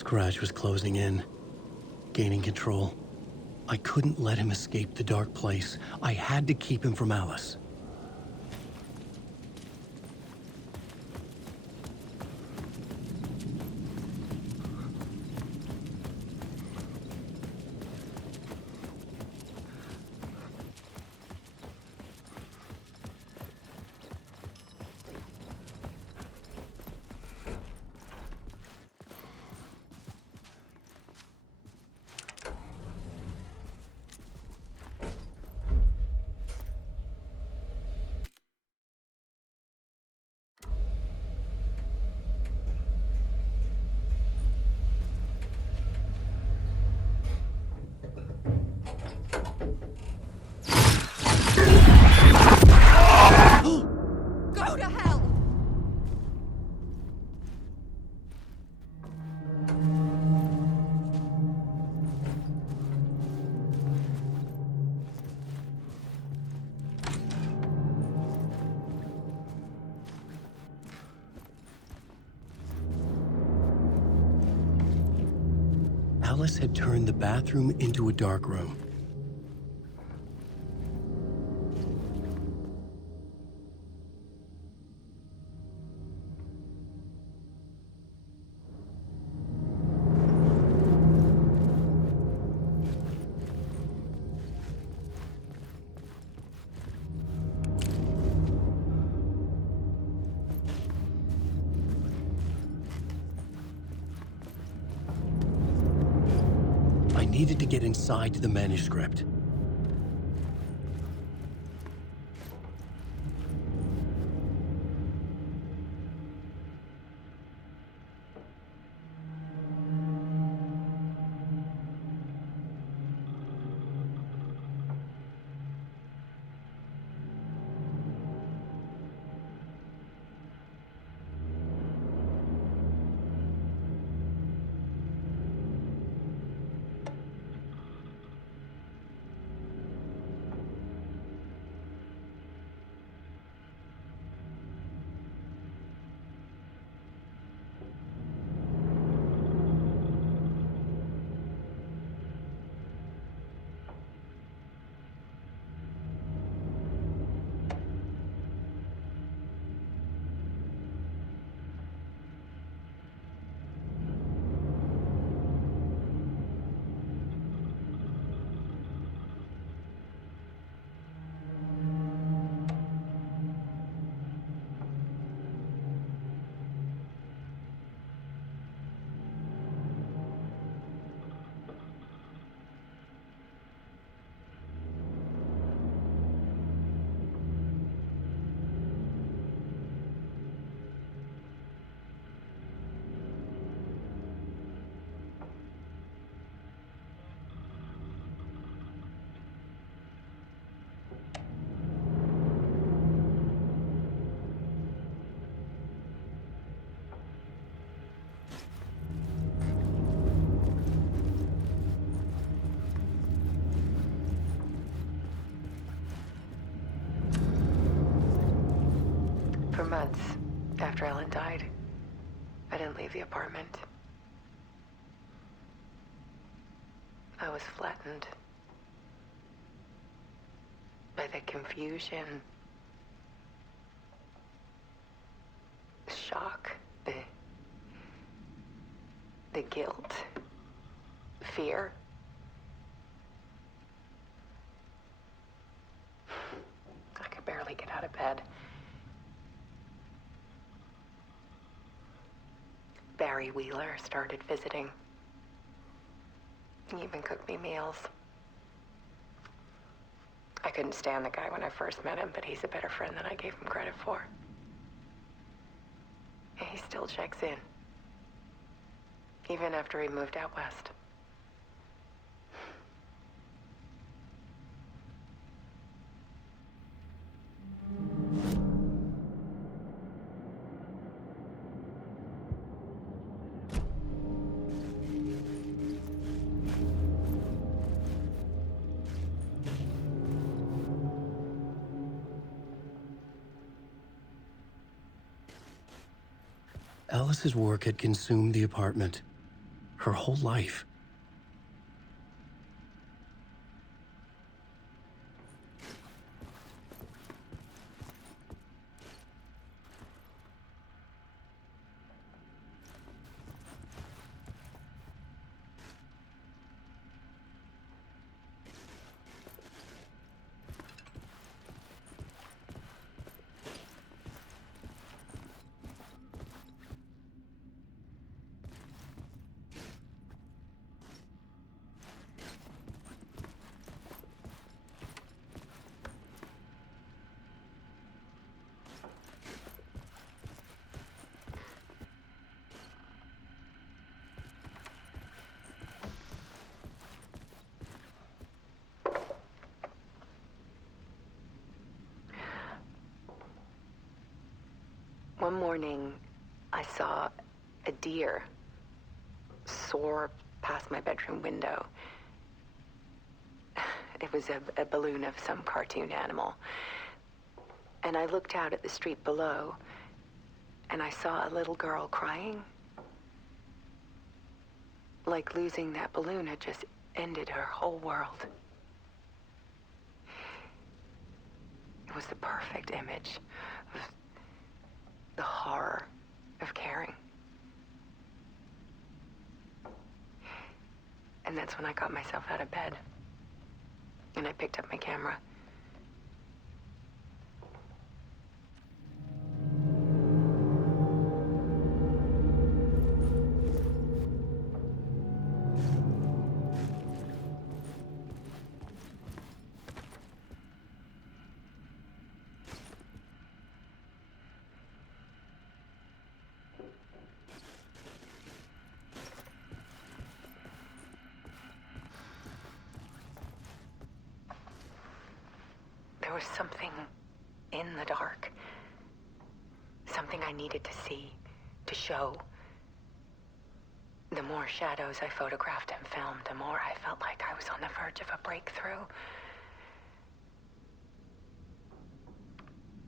Scratch was closing in, gaining control. I couldn't let him escape the dark place. I had to keep him from Alice. Go to hell! Alice had turned the bathroom into a dark room. I needed to get inside the manuscript. For months after Ellen died, I didn't leave the apartment. I was flattened by the confusion, the shock, the guilt, fear. I could barely get out of bed. Barry Wheeler started visiting. He even cooked me meals. I couldn't stand the guy when I first met him, but he's a better friend than I gave him credit for. And he still checks in, even after he moved out west. Alice's work had consumed the apartment. her whole life. One morning, I saw a deer soar past my bedroom window. It was a balloon of some cartoon animal. And I looked out at the street below, and I saw a little girl crying. Like losing that balloon had just ended her whole world. It was the perfect image of the horror of caring. And that's when I got myself out of bed. And I picked up my camera. There was something in the dark. Something I needed to see, to show. The more shadows I photographed and filmed, the more I felt like I was on the verge of a breakthrough.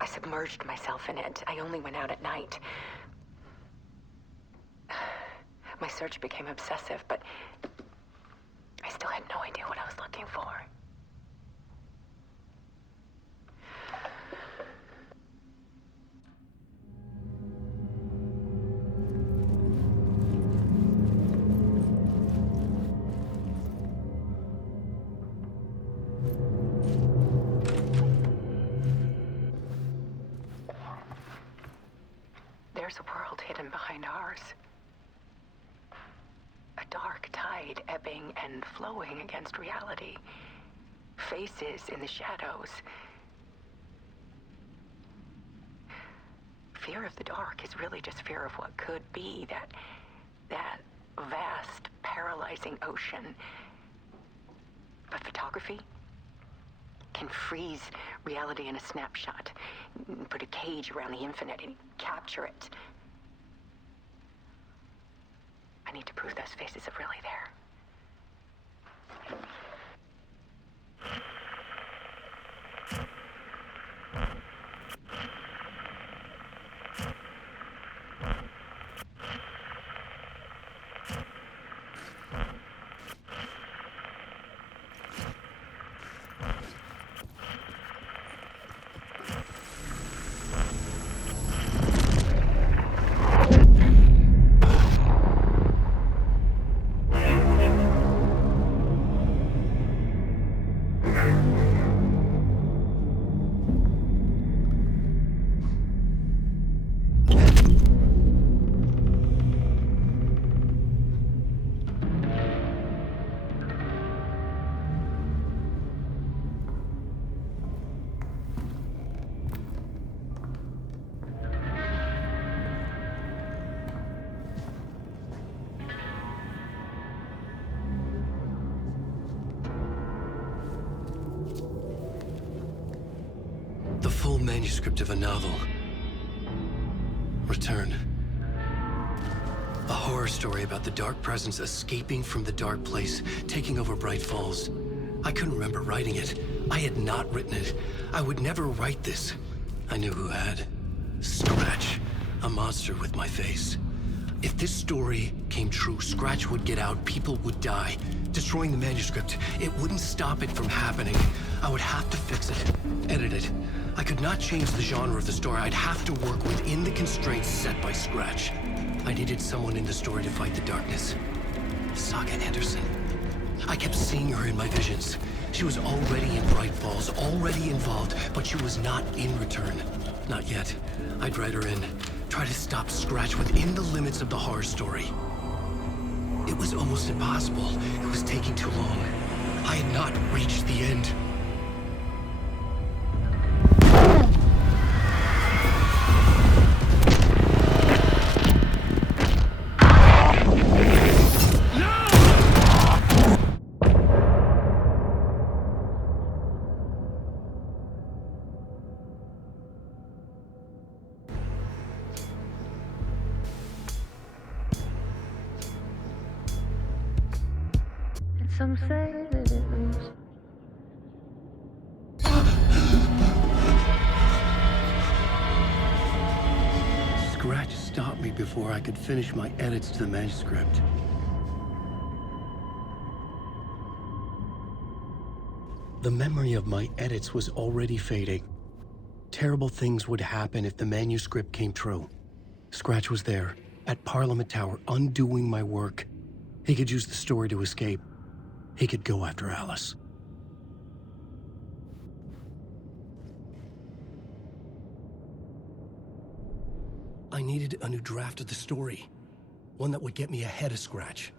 I submerged myself in it. I only went out at night. My search became obsessive, but I still had no idea what I was looking for. There's a world hidden behind ours. A dark tide ebbing and flowing against reality. Faces in the shadows. Fear of the dark is really just fear of what could be, that vast, paralyzing ocean. But photography can freeze reality in a snapshot, put a cage around the infinite and capture it. I need to prove those faces are really there. The full manuscript of a novel. Return. A horror story about the dark presence escaping from the dark place, taking over Bright Falls. I couldn't remember writing it. I had not written it. I would never write this. I knew who had. Scratch. A monster with my face. If this story came true, Scratch would get out, people would die. Destroying the manuscript, it wouldn't stop it from happening. I would have to fix it, edit it. I could not change the genre of the story. I'd have to work within the constraints set by Scratch. I needed someone in the story to fight the darkness. Saga Anderson. I kept seeing her in my visions. She was already in Bright Falls, already involved, but she was not in return. Not yet. I'd write her in. Try to stop Scratch within the limits of the horror story. It was almost impossible. It was taking too long. I had not reached the end. Some say that it was. Scratch stopped me before I could finish my edits to the manuscript. The memory of my edits was already fading. Terrible things would happen if the manuscript came true. Scratch was there, at Parliament Tower, undoing my work. He could use the story to escape. He could go after Alice. I needed a new draft of the story. One that would get me ahead of Scratch.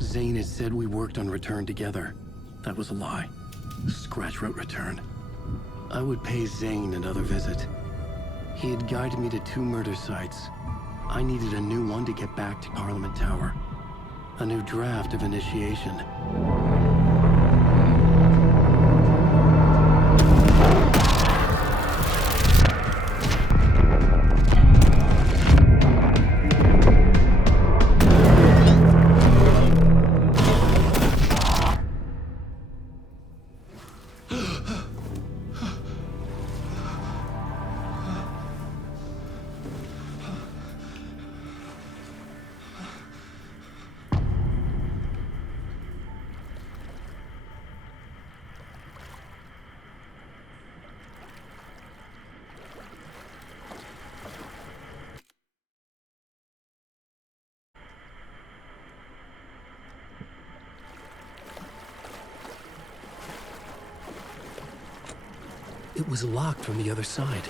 Zane had said we worked on Return together. That was a lie. Scratch wrote Return. I would pay Zane another visit. He had guided me to 2 murder sites. I needed a new one to get back to Parliament Tower. A new draft of Initiation. It was locked from the other side.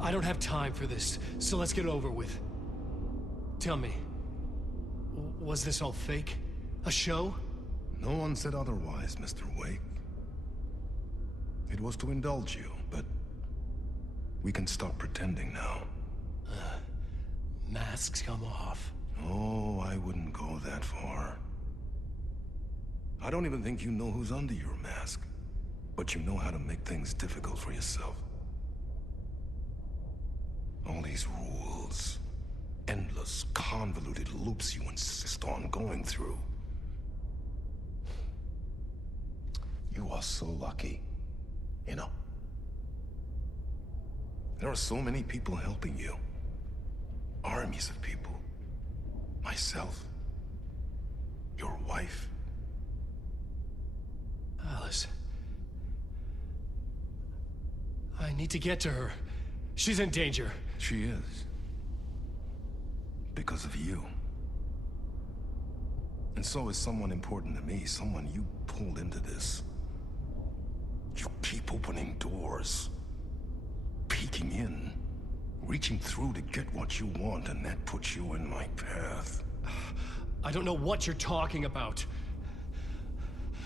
I don't have time for this, so let's get it over with. Tell me, was this all fake? A show? No one said otherwise, Mr. Wake. It was to indulge you, but we can stop pretending now. Masks come off. Oh, I wouldn't go that far. I don't even think you know who's under your mask, but you know how to make things difficult for yourself. All these rules, endless, convoluted loops you insist on going through. You are so lucky. You know? There are so many people helping you. Armies of people. Myself. Your wife. Alice. I need to get to her. She's in danger. She is. Because of you. And so is someone important to me, someone you pulled into this. You keep opening doors. Peeking in. Reaching through to get what you want, and that puts you in my path. I don't know what you're talking about.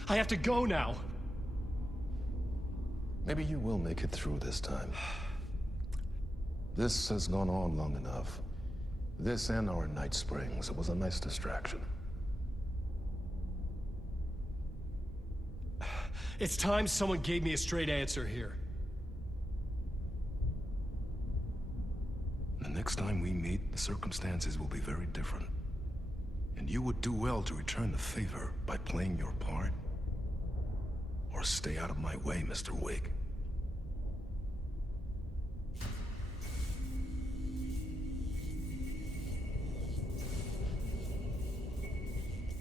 I have to go now. Maybe you will make it through this time. This has gone on long enough. This and our night springs. It was a nice distraction. It's time someone gave me a straight answer here. The next time we meet, the circumstances will be very different. And you would do well to return the favor by playing your part. Or stay out of my way, Mr. Wig.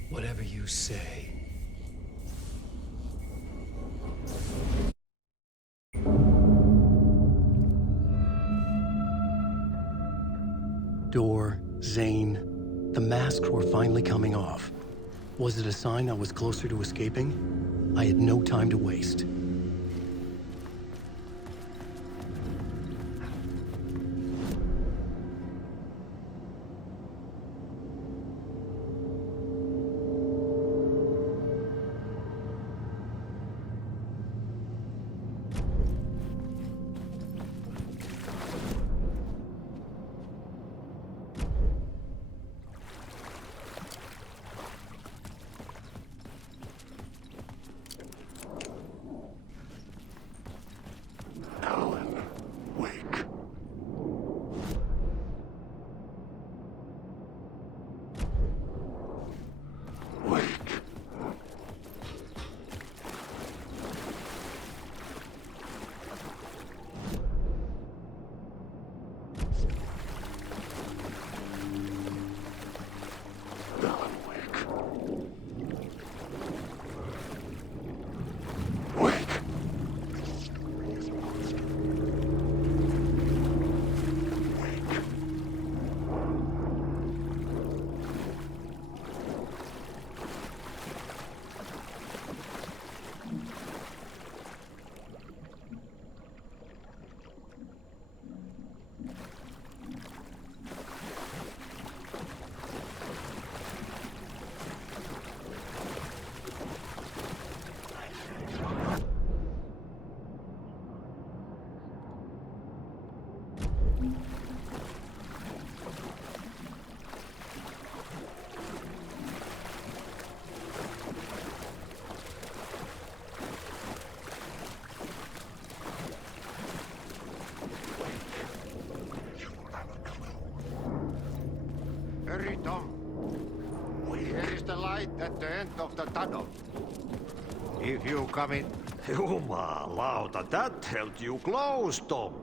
Whatever you say. Door, Zane, the masks were finally coming off. Was it a sign I was closer to escaping? I had no time to waste. Hurry, Tom. Here is the light at the end of the tunnel. If you come in... Jumalauta, that held you close, Tom.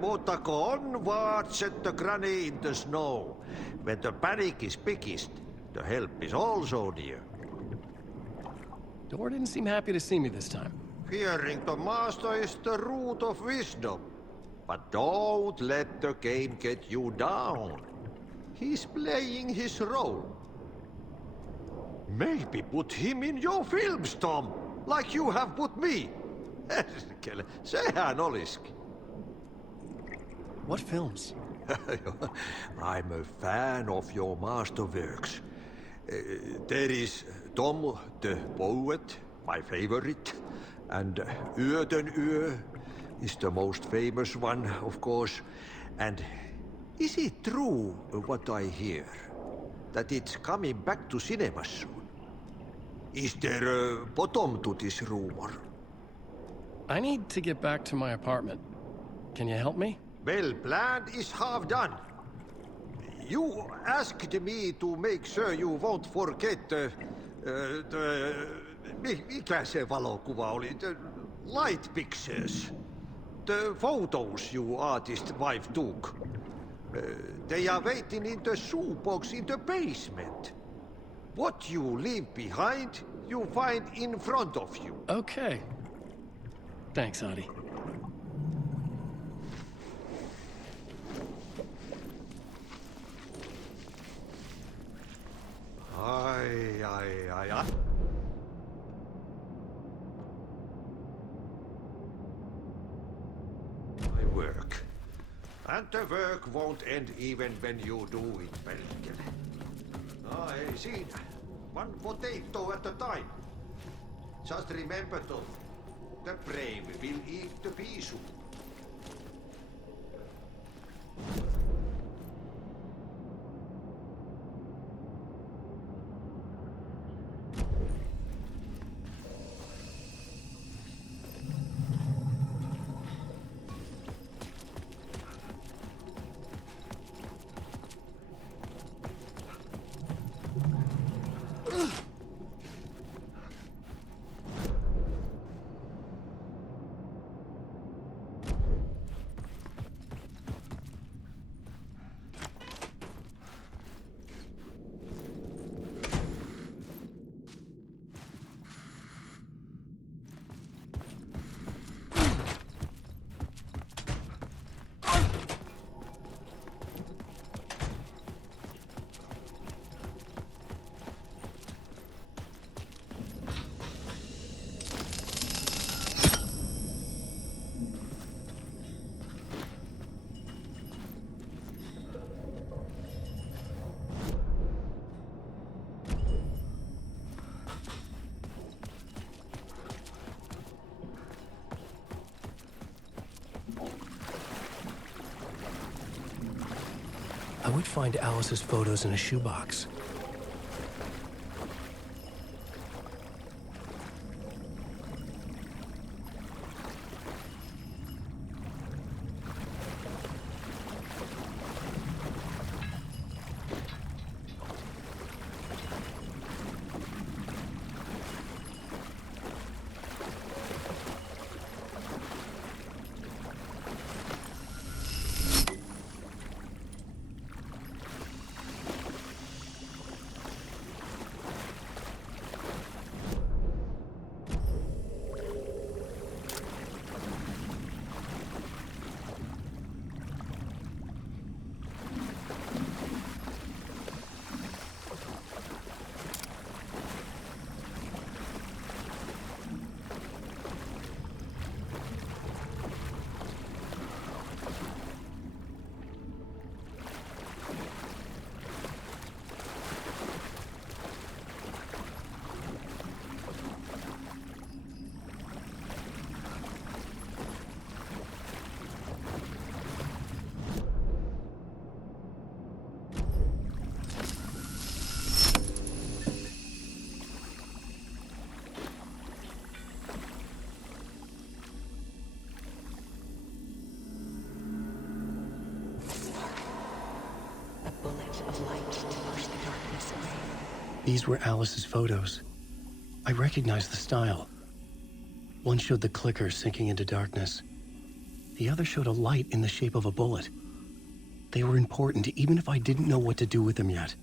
Mutta go onward, set the granny in the snow. When the panic is biggest, the help is also near. Door didn't seem happy to see me this time. Fearing the master is the root of wisdom. But don't let the game get you down. He's playing his role. Maybe put him in your films, Tom, like you have put me. Sehän olisikin. What films? I'm a fan of your masterworks. There is Tom the Poet, my favorite, and Yöden Yö is the most famous one, of course. And is it true what I hear, that it's coming back to cinemas soon? Is there a bottom to this rumor? I need to get back to my apartment. Can you help me? Well, plan is half done. You asked me to make sure you won't forget the Mikä se valokuva oli? The light pictures. The photos your artist wife took. They are waiting in the shoebox in the basement. What you leave behind, you find in front of you. Okay. Thanks, Adi. Ai. My work. And the work won't end even when you do it, Pelkele. Ei siinä. One potato at a time. Just remember though, the brave will eat the pea soup. I would find Alice's photos in a shoebox. Of light to push the darkness away. These were Alice's photos. I recognized the style. One showed the clicker sinking into darkness. The other showed a light in the shape of a bullet. They were important, even if I didn't know what to do with them yet.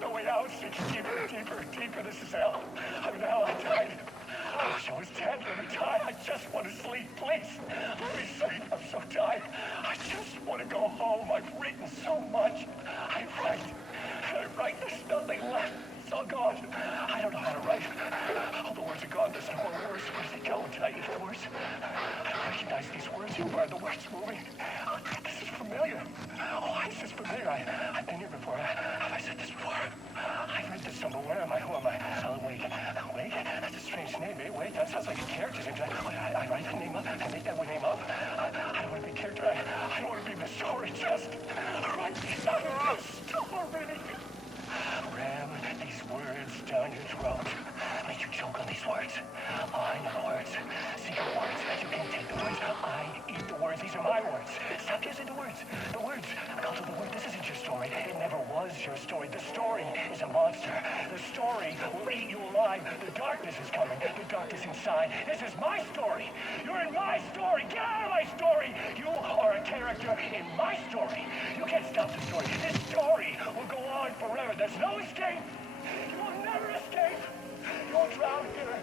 no way out. It's deeper, deeper, deeper. This is hell. I'm in hell. I died. I wish I was dead. Let me die. I just want to sleep, please. Let me sleep. I'm so tired. I just want to go home. I've written so much. I write. There's nothing left. It's all gone. I don't know how to write. All the words are gone. There's no more words. Where did they go? Did I eat the words? I don't recognize these words. Who are the words moving? Oh, this is familiar. Oh, why is this familiar? I've been here before. Have I said this before? I've read this somewhere. Where am I? Who am I? Wake. Wake? That's a strange name, eh? Wake? That sounds like a character's name. I write that name up. I make that name up. I don't want to be a character. I don't want to be the story. Just write the story. Ram these words down your throat. Make you choke on these words. Oh, I know the words. Secret words. You can't take the words. I eat the words. These are my words. Stop using the words. The words. I'll do the word. This isn't your story. It never was your story. The story is a monster. The story will eat you alive. The darkness is coming. The darkness inside. This is my story. You're in my story. Get out of my story. You are a character in my story. You can't stop the story. This story will go on forever. There's no escape. You will never escape. You will drown here.